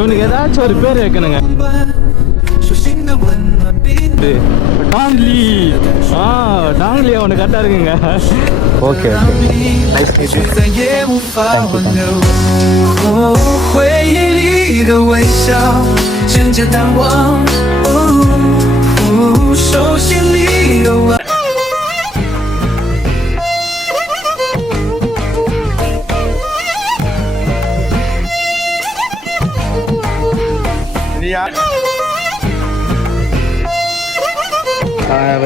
இவனுக்கு ஏதாச்சும் ஒரு பேர் வைக்கணுங்க. டாங்லி. டாங்லி அவனுக்கு கரெக்டாக இருக்குங்க. ஓகே நைஸ்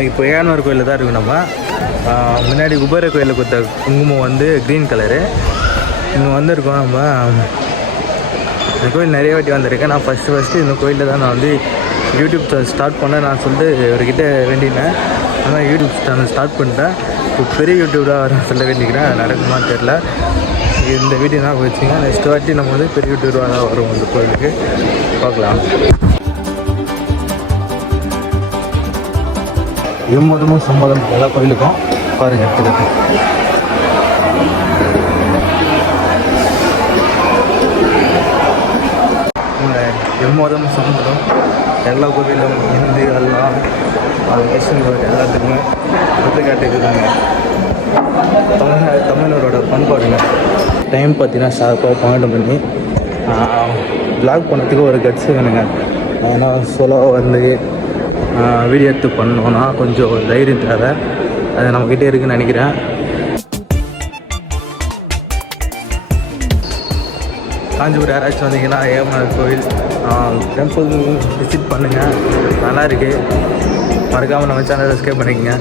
இப்போ ஏகானூர் கோயிலில் தான் இருக்கும். நம்ம முன்னாடி குபேர கோயிலில் கொடுத்த குங்குமம் வந்து க்ரீன் கலரு. இங்கே வந்துருக்கோம். நம்ம இந்த கோயில் நிறைய வாட்டி வந்திருக்கேன். நான் ஃபஸ்ட்டு இந்த கோயிலில் தான் நான் வந்து யூடியூப் சேனல் ஸ்டார்ட் பண்ணேன். நான் சொல்லிட்டு இவர்கிட்ட வேண்டினேன். ஆனால் யூடியூப் சேனல் ஸ்டார்ட் பண்ணிட்டேன். இப்போ பெரிய யூடியூபாக வர சொல்ல வேண்டிக்கிறேன். நடக்குமான்னு தெரில. இந்த வீடியோ நான் வச்சுங்க. நெக்ஸ்ட் வாட்டி நம்ம வந்து பெரிய யூடியூபாக தான் வரும் இந்த கோயிலுக்கு. பார்க்கலாம். எம்மதமும் சம்மதம் எல்லா கோயிலுக்கும் பாருங்கள் எடுத்துக்கிட்டு. எம்மதம் சம்மதம் எல்லா கோவிலும் இந்து எல்லாம் அது கிருஷ்ணன் எல்லாத்துக்குமே எடுத்துக்காட்டுக்குதாங்க. தமிழரோட பண்பாடுங்க. டைம் பார்த்தீங்கன்னா ஷார்ப்பாக 12 மணி. ப்ளாக் பண்ணதுக்கு ஒரு கட்ஸ் வேணுங்க. ஏன்னா சொலோ வந்து வீடியோ எடுத்து பண்ணோன்னா கொஞ்சம் தைரியம் தேவை. அது நம்மக்கிட்டே இருக்குதுன்னு நினைக்கிறேன். காஞ்சிபுரம் யாராச்சும் வந்தீங்கன்னா ஏகநாதர் கோயில் டெம்பிள் விசிட் பண்ணுங்கள். நல்லா இருக்குது. மறக்காமல் நம்ம சேனல் சப்ஸ்கிரைப் பண்ணிக்கங்க.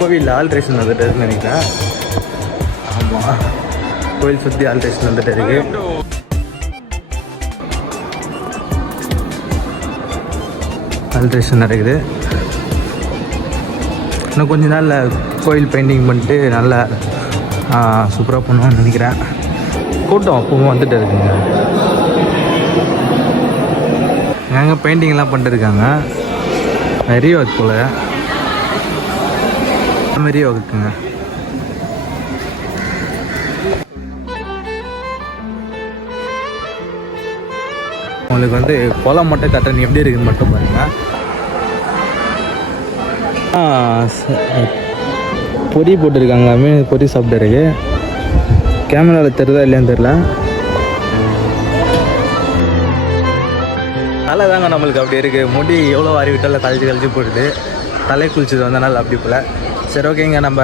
கோவிலில் ஆல்ட்ரேஷன் வந்துட்டு இருக்குன்னு நினைக்கிறேன். ஆமாம், கோயில் சுற்றி ஆல்ட்ரேஷன் வந்துட்டு இருக்குது. ஆல்ட்ரேஷன் நடக்குது. இன்னும் கொஞ்ச நாளில் கோயில் பெயிண்டிங் பண்ணிட்டு நல்லா சூப்பராக பண்ணுவோன்னு நினைக்கிறேன். கூட்டம் அப்பவும் வந்துட்டு இருக்குங்க. எங்கே பெயிண்டிங்லாம் பண்ணிட்டுருக்காங்க. நிறைய ஒர்க் போல் நிறைய ஒர்க்குங்க. உங்களுக்கு வந்து குளம் மட்டும் கட்டணி எப்படி இருக்குன்னு மட்டும் பாருங்கள். பொரி போட்டிருக்காங்க. மீன் பொரி சாப்பிட்டு கேமராவில் தெரியுதா இல்லையான்னு தெரில. தலை தாங்க நம்மளுக்கு அப்படி இருக்குது. முடி எவ்வளோ வாரி விட்டால கழிச்சு போயிடுது. தலை குளிச்சது வந்தனால அப்படி போல். சரி ஓகேங்க, நம்ம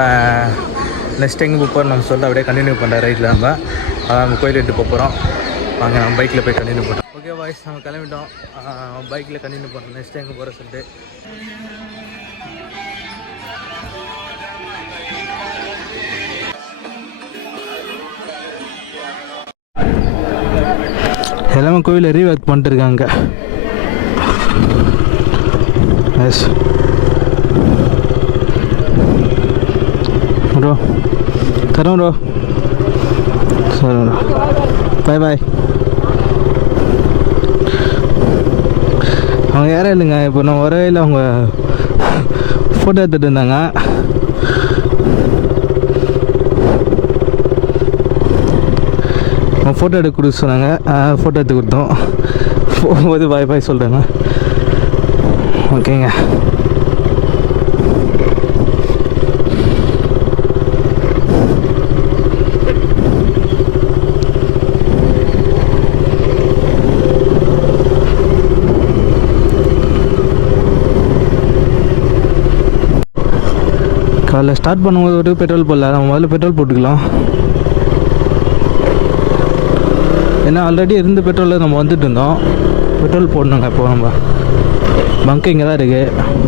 நெக்ஸ்ட் எங்கே போகிறோம் நம்ம சொல்ல அப்படியே கண்டினியூ பண்ணுறேன். ரைட்டில் நம்ம கோயில் எடுத்து போகிறோம். வாங்க நம்ம பைக்கில் போய் கண்டினியூ பண்ணுறோம். ஓகே வாய்ஸ், நம்ம கிளம்பிட்டோம். பைக்கில் கண்டினியூ பண்ணுறோம். நெக்ஸ்ட் எங்கே போகிற சொல்லிட்டு எல்லாமே கோவிலில் ரீஒர்க் பண்ணிட்டு இருக்காங்க. எஸ் ப்ரோ, தரோம் ப்ரோ. சரி ப்ரோ, பாய் பாய். அவங்க யாரும் இல்லைங்க. இப்போ நான் வரவே அவங்க ஃபோட்டோ எடுத்துகிட்டு இருந்தாங்க. ஃபோட்டோ எடுக்க கொடுக்க சொன்னாங்க. ஃபோட்டோ எடுத்து கொடுத்தோம். போகும்போது பாய் பாய் சொல்கிறாங்க. ஓகேங்க. காலைல ஸ்டார்ட் பண்ணும்போது ஒரு பெட்ரோல் போடல. நம்ம முதல்ல பெட்ரோல் போட்டுக்கலாம். ஏன்னா ஆல்ரெடி இருந்த பெட்ரோலில் நம்ம வந்துட்டு இருந்தோம். பெட்ரோல் போடணுங்க. இப்போ நம்ம பங்க் இங்கே தான் இருக்குது.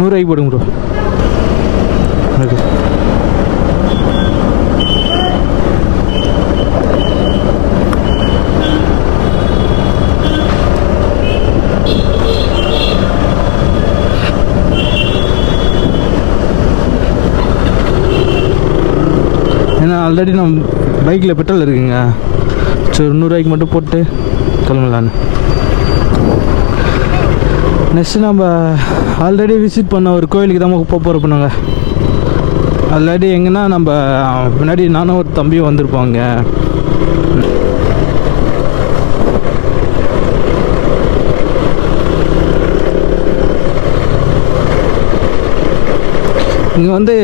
₹100 போடுங்க ப்ரோ. ஓகே. ஏன்னா ஆல்ரெடி நம்ம பைக்கில் பெட்ரோல் இருக்குங்க. சரி 100 மட்டும் போட்டு கிளம்பலான்னு. நெக்ஸ்ட்டு நம்ம ஆல்ரெடி விசிட் பண்ண ஒரு கோயிலுக்கு தான் போக போகிறோம் நாங்கள். ஆல்ரெடி எங்கன்னா நம்ம முன்னாடி நானும் ஒரு தம்பியும் வந்திருப்பாங்க. இங்கே வந்து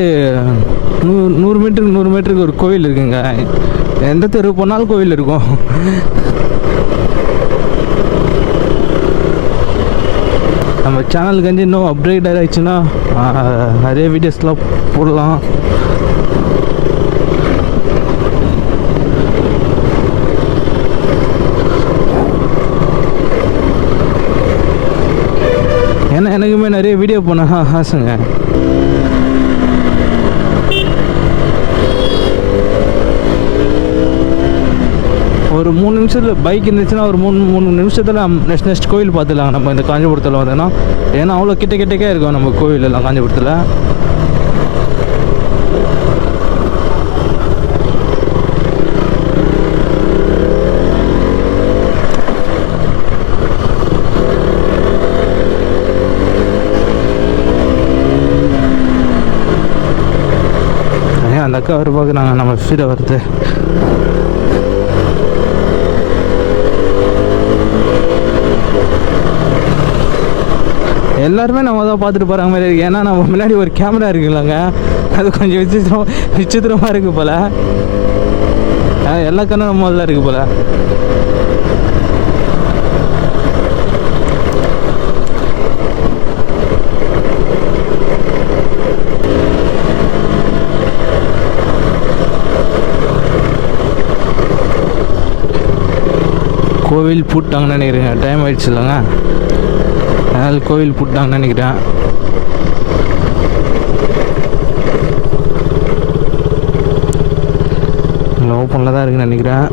100 மீட்டருக்கு ஒரு கோவில் இருக்குங்க. எந்த தெரு போனாலும் கோவில் இருக்கும். நம்ம சேனலுக்கு வந்து இன்னும் அப்டேட் ஆகிடுச்சுன்னா நிறைய வீடியோஸ்லாம் போடலாம். ஏன்னா எனக்குமே நிறைய வீடியோ பண்ண ஆசைங்க. ஒரு 3 நிமிஷத்தில் பைக் இருந்துச்சுன்னா ஒரு 3 நிமிஷத்தில் நெக்ஸ்ட் கோயில் பார்த்துலாம் நம்ம இந்த காஞ்சிபுரத்தில் வந்தோன்னா. ஏன்னா அவ்வளோ கிட்டக்கே இருக்கும் நம்ம கோயிலெல்லாம் காஞ்சிபுரத்தில். அந்த அக்கா வர பார்க்குறாங்க நம்ம ஸ்பீடை வருது. எல்லாருமே நம்ம தான் பார்த்துட்டு போகிற மாதிரி இருக்குது. ஏன்னா நம்ம முன்னாடி ஒரு கேமரா இருக்குல்லங்க, அது கொஞ்சம் விசித்திரமாக இருக்குது போல். எல்லா கண்ணும் நம்ம தான் இருக்குது போல். கோவில் பூட்டாங்கன்னு நினைக்கிறேங்க. டைம் ஆகிடுச்சு இல்லைங்க, அதனால் கோவில் பூட்டாங்கன்னு நினைக்கிறேன். ஓப்பனில் தான் இருக்குன்னு நினைக்கிறேன்.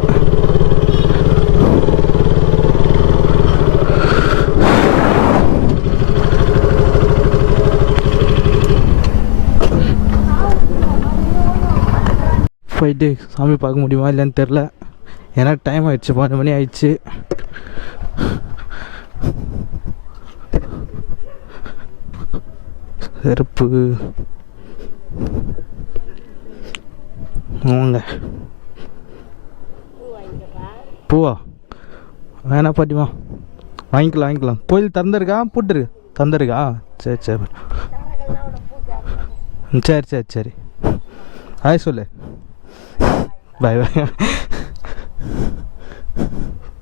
போயிட்டு சாமி பார்க்க முடியுமா இல்லைன்னு தெரில. ஏன்னா டைம் ஆகிடுச்சு, 12 மணி ஆயிடுச்சு. செருப்பு வாங்க. பூவா வேணா பாட்டிமா, வாங்கிக்கலாம். கோயில் திறந்துருக்கா பூட்டுருக்கு? திறந்துருக்கா? சரி ஹாய் சொல்லு. பாய்.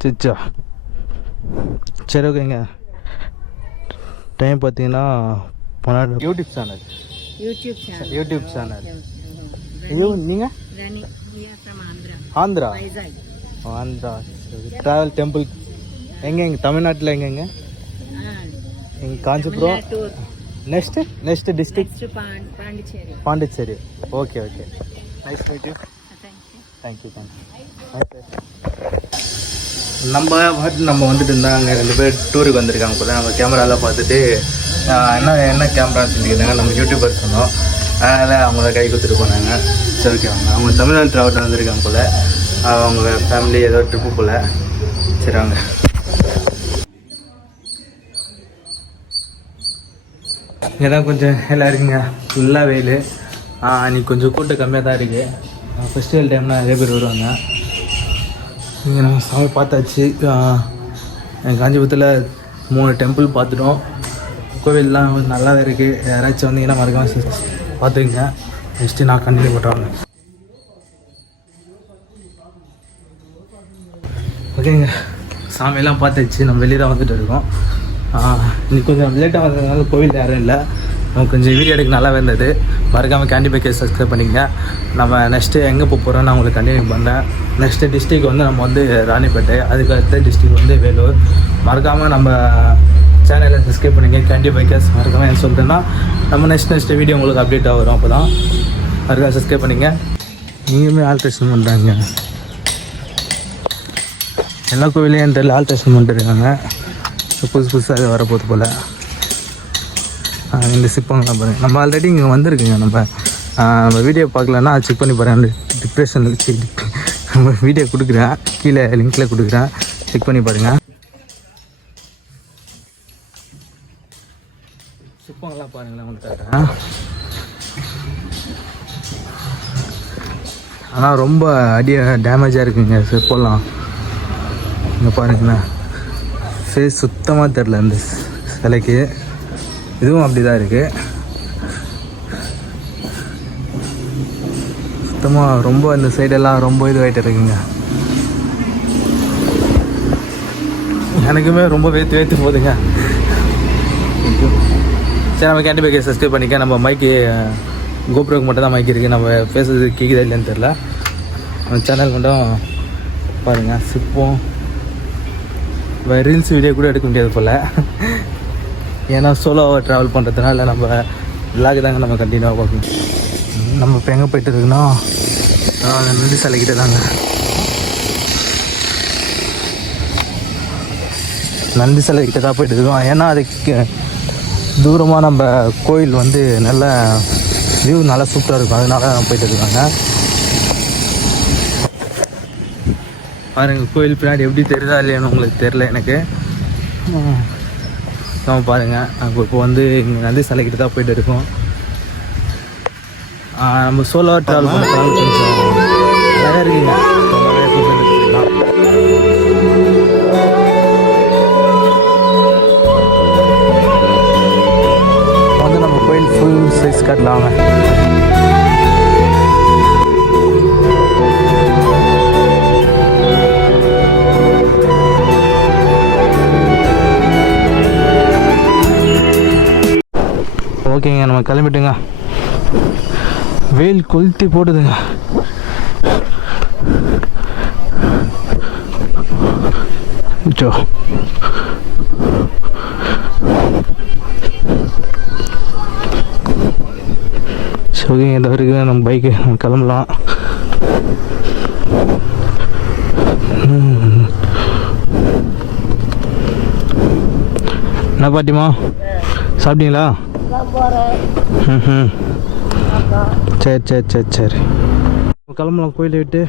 சிச்சா சரி ஓகேங்க. டைம் பார்த்தீங்கன்னா யூடியூப் சேனல். நீங்கள் ஆந்திரா ட்ராவல் டெம்பிள் எங்கே? தமிழ்நாட்டில் எங்கெங்க? எங்கள் Kanchipuram. Next district Pondicherry. Okay nice meet you. Thank you. நம்ம வந்துட்டு இருந்தால் அங்கே 2 பேர் டூருக்கு வந்திருக்காங்க போல. நம்ம கேமராலாம் பார்த்துட்டு என்ன கேமரான்னு சொல்லியிருந்தாங்க. நம்ம யூடியூபர் சொன்னோம், அதனால் அவங்கள கை கொடுத்துட்டு போனாங்க. சரி ஓகே வாங்க. அவங்க தமிழ்நாடு ட்ராவல் வந்திருக்காங்க போல். அவங்க ஃபேமிலி ஏதோ ட்ரிப்பு போல். சரி வாங்க. இங்கே தான் கொஞ்சம் எல்லாம் இருக்குங்க. ஃபுல்லாக வெயில். அன்றைக்கி கொஞ்சம் கூட்டம் கம்மியாக தான் இருக்குது. ஃபெஸ்டிவல் டைம்னா நிறைய பேர் வருவாங்க. இங்கே நாங்கள் சாமி பார்த்தாச்சு. காஞ்சிபுரத்தில் 3 டெம்பிள் பார்த்துட்டோம். கோவில்லாம் நல்லாவே இருக்குது. யாராச்சும் வந்தீங்கன்னா மறக்காம பார்த்துக்குங்க. நெக்ஸ்ட்டு நான் கண்டினியூ பண்ணுறாங்க. ஓகேங்க, சாமியெல்லாம் பார்த்தாச்சு. நம்ம வெளியே தான் வந்துட்டு இருக்கோம். இன்னைக்கு கொஞ்சம் லேட்டாக வந்ததுனால கோவில் யாரும் இல்லை. நமக்கு கொஞ்சம் வீடியோ எடுக்க நல்லா இருந்தது. மறக்காமல் கேண்டி பைக்கை சப்ஸ்கிரைப் பண்ணிக்கங்க. நம்ம நெக்ஸ்ட்டு எங்கே போகிறோம் நான் உங்களுக்கு கண்டினியூ பண்ணுறேன். நெக்ஸ்ட்டு டிஸ்ட்ரிக் வந்து நம்ம வந்து ராணிப்பேட்டை, அதுக்கு அடுத்த டிஸ்ட்ரிக் வந்து வேலூர். மறக்காமல் நம்ம சேனலை சப்ஸ்கிரைப் பண்ணிங்க. கேண்டி பைக்கர்ஸ் மறக்காமல் என்ன சொல்கிறேன்னா நம்ம நெக்ஸ்ட் வீடியோ உங்களுக்கு அப்டேட்டாக வரும். அப்போ தான் மறக்காமல் சப்ஸ்கிரைப் பண்ணிங்க. நீங்களுமே ஆல்ட்ரேஷன் பண்ணுறாங்க. எல்லா கோவிலையும் தெரியல ஆல்ட்ரேஷன் பண்ணிட்டுருக்காங்க. புதுசாக அது வரப்போகுது போல். இந்த சிப்பங்கள்லாம் பாருங்கள். நம்ம ஆல்ரெடி இங்கே வந்திருக்குங்க. நம்ம நம்ம வீடியோ பார்க்கலன்னா செக் பண்ணி பாருங்கள். டிப்ரெஷனில் நம்ம வீடியோ கொடுக்குறேன், கீழே லிங்க்கில் கொடுக்குறேன், செக் பண்ணி பாருங்கள். சிப்பங்கள்லாம் பாருங்களேன் உங்களுக்கு. ஆனால் ரொம்ப டேமேஜாக இருக்குங்க சிப்பெல்லாம். இங்கே பாருங்கண்ணா, ஃபேஸ் சுத்தமாக தெரில இந்த சிலைக்கு. இதுவும் அப்படி தான் இருக்குது. சுத்தமாக ரொம்ப இந்த சைடெல்லாம் ரொம்ப இதுவாகிட்டு இருக்குங்க. எனக்குமே ரொம்ப வேத்து போகுதுங்க. சரி, நம்ம கேண்டி பேக்கை சப்ஸ்கிரைப் பண்ணிக்க. நம்ம மைக்கு கோப்ரோக்கு மட்டும் தான் மைக் இருக்குது. நம்ம பேசுறது கேட்குதா இல்லைன்னு தெரில. நம்ம சேனல் மட்டும் பாருங்கள். சிப்போம் ரீல்ஸ் வீடியோ கூட எடுக்க முடியாது போல். ஏன்னா சோலோவாக ட்ராவல் பண்ணுறதுனால நம்ம விளாக் தாங்க நம்ம கண்டினியூவாக பார்க்கணும். நம்ம இப்போ எங்கே போய்ட்டு இருக்குன்னா நந்தி சிலைக்கிட்ட தாங்க. நந்தி சிலைக்கிட்ட தான் போய்ட்டு இருக்கோம். ஏன்னா அதுக்கு தூரமாக நம்ம கோயில் வந்து நல்ல வியூ நல்லா சூப்பராக இருக்கும், அதனால போய்ட்டு இருக்காங்க. பாருங்கள் கோயில் பின்னாடி எப்படி தெரியுதா இல்லையான்னு உங்களுக்கு தெரில எனக்கு. நம்ம பாருங்கள், நம்ம இப்போ வந்து இங்கே நந்தி சிலைக்கிட்ட தான் போய்ட்டு இருக்கோம். நம்ம சோலோ ட்ராவல் பண்ணுறதுனால கொஞ்சம் அழகாக இருக்குங்க. வந்து நம்ம கோயில் ஃபுல் சைஸ் காட்டலாங்க. ஓகேங்க, நம்ம கிளம்பிட்டுங்க. வெயில் கொளுத்தி போடுதுங்க. ஓகேங்க, இந்த வரைக்கும் நம்ம பைக்கு நம்ம கிளம்பலாம். என்ன பாட்டிமா சாப்பிட்டீங்களா? சரி கிளம்பலாம் கோயிலை விட்டு.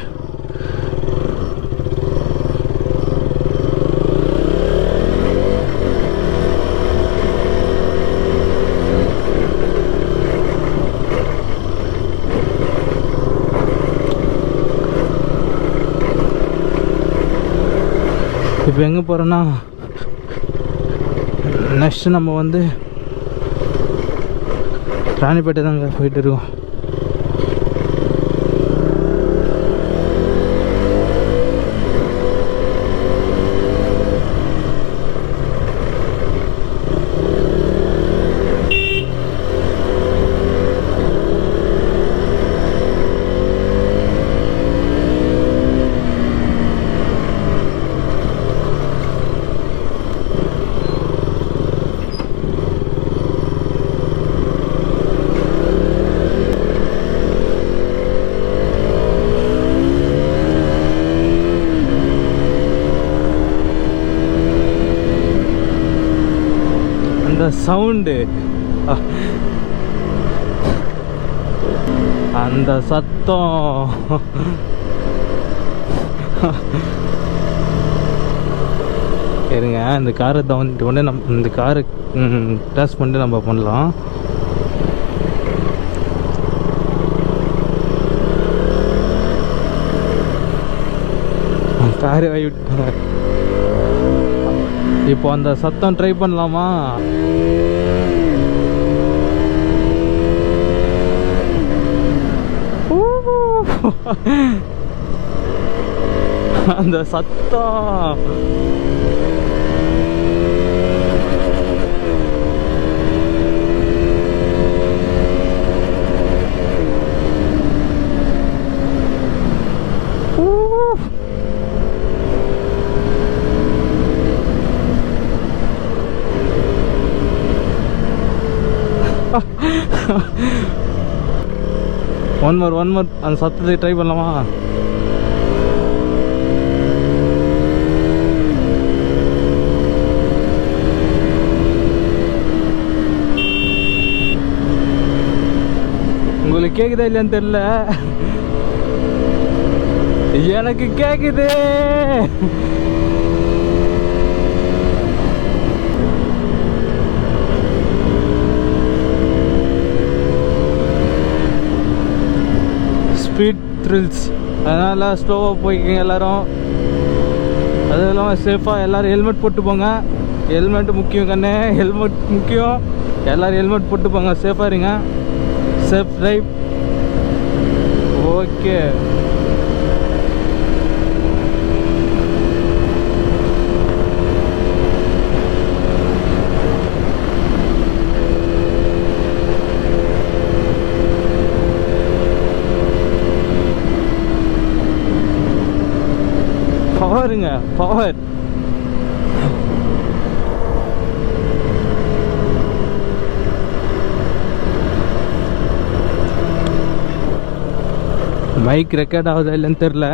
இப்போ எங்கே போகிறோன்னா, நெக்ஸ்ட்டு நம்ம வந்து ராணிப்பேட்டை தாங்க போயிட்டு இருக்கோம். சவுண்டு, அந்த சத்தம், இருங்க இந்த காரை தவந்துட்டு உடனே நம்ம இந்த காரை டச் பண்ணிட்டு நம்ம பண்ணலாம். காரை வாங்கி விட்டாங்க. இப்போ அந்த சத்தம் ட்ரை பண்ணலாமா? அந்த சத்தம் ஒன் மோர் அந்த சத்தத்தை ட்ரை பண்ணலாமா? உங்களுக்கு உங்களுக்கு கேட்குதா இல்லையான்னு தெரியல, எனக்கு கேட்குது. ஸ்பீட் த்ரில்ஸ், அதனால் ஸ்லோவாக போய்க்கிங்க எல்லோரும். அதுவும் இல்லாமல் சேஃபாக எல்லோரும் ஹெல்மெட் போட்டு போங்க. ஹெல்மெட் முக்கியம் கண்ணே, ஹெல்மெட் முக்கியம். எல்லோரும் ஹெல்மெட் போட்டு போங்க, சேஃபாக இருங்க. Safe drive. ஓகே, பவருங்க, பவர். மைக் ரெக்கார்ட் ஆகுதா இல்லைன்னு தெரில.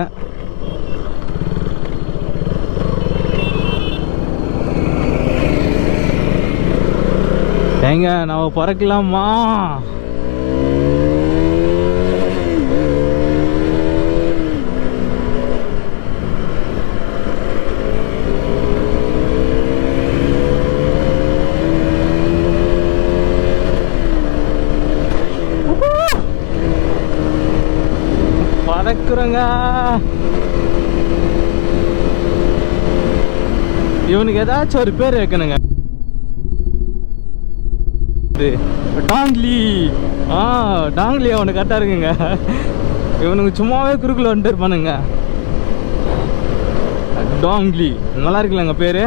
ஏங்க நம்ம பறக்கலாமா? பறக்குறங்க. இவனுக்கு ஏதாச்சும் ஒரு பேர் வைக்கணுங்க. டாங்லி. டாங்லி அவனுக்கு கரெக்டாக இருக்குங்க. இவனுக்கு சும்மாவே குறுக்குல வந்துட்டு இருப்பானுங்க. டாங்லி நல்லா இருக்குல்லங்க பேரு.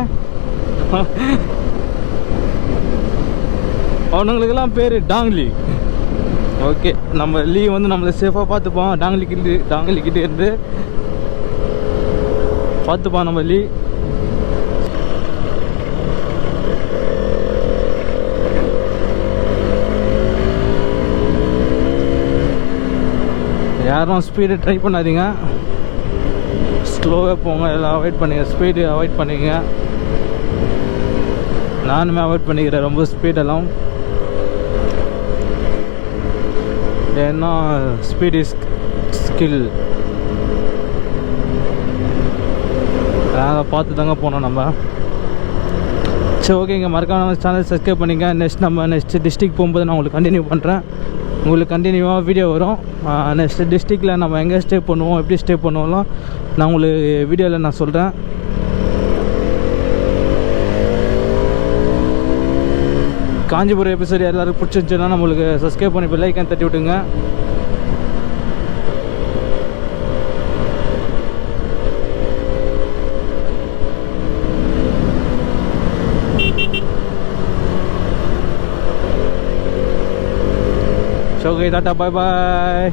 அவனுங்களுக்கெல்லாம் பேர் டாங்லி. ஓகே, நம்ம லீ வந்து நம்மளை சேஃபாக பார்த்துப்போம். டாங்லிக்கிட்ட இருந்து பார்த்துப்பான் நம்ம லீ. யாரும் ஸ்பீடை ட்ரை பண்ணாதீங்க, ஸ்லோவாக போங்க. எல்லாம் அவாய்ட் பண்ணுங்க, ஸ்பீடு அவாய்ட் பண்ணிங்க. நானுமே அவாய்ட் பண்ணிக்கிறேன் ரொம்ப ஸ்பீடெல்லாம். ஏன்னா ஸ்பீட் இஸ் ஸ்கில். அதனால் பார்த்து தாங்க போனோம் நம்ம. சரி, ஓகேங்க. மறக்காம நம்ம சேனல் சப்ஸ்கிரைப் பண்ணிங்க. நெக்ஸ்ட் டிஸ்ட்ரிக் போகும்போது நான் உங்களுக்கு கண்டினியூ பண்ணுறேன். உங்களுக்கு கண்டினியூவாக வீடியோ வரும். நெக்ஸ்ட் டிஸ்ட்ரிக்டில் நம்ம எங்கே ஸ்டே பண்ணுவோம், எப்படி ஸ்டே பண்ணுவோம்லாம் நான் உங்களுக்கு வீடியோவில் நான் சொல்கிறேன். காஞ்சிபுரம் எபிசோடு எல்லாருக்கும் பிடிச்சிருந்துச்சுன்னா நம்மளுக்கு சப்ஸ்கிரைப் பண்ணி பெல் ஐக்கான் தட்டி விட்டுங்க. ஓகே, டாட்டா, பாய் பாய்.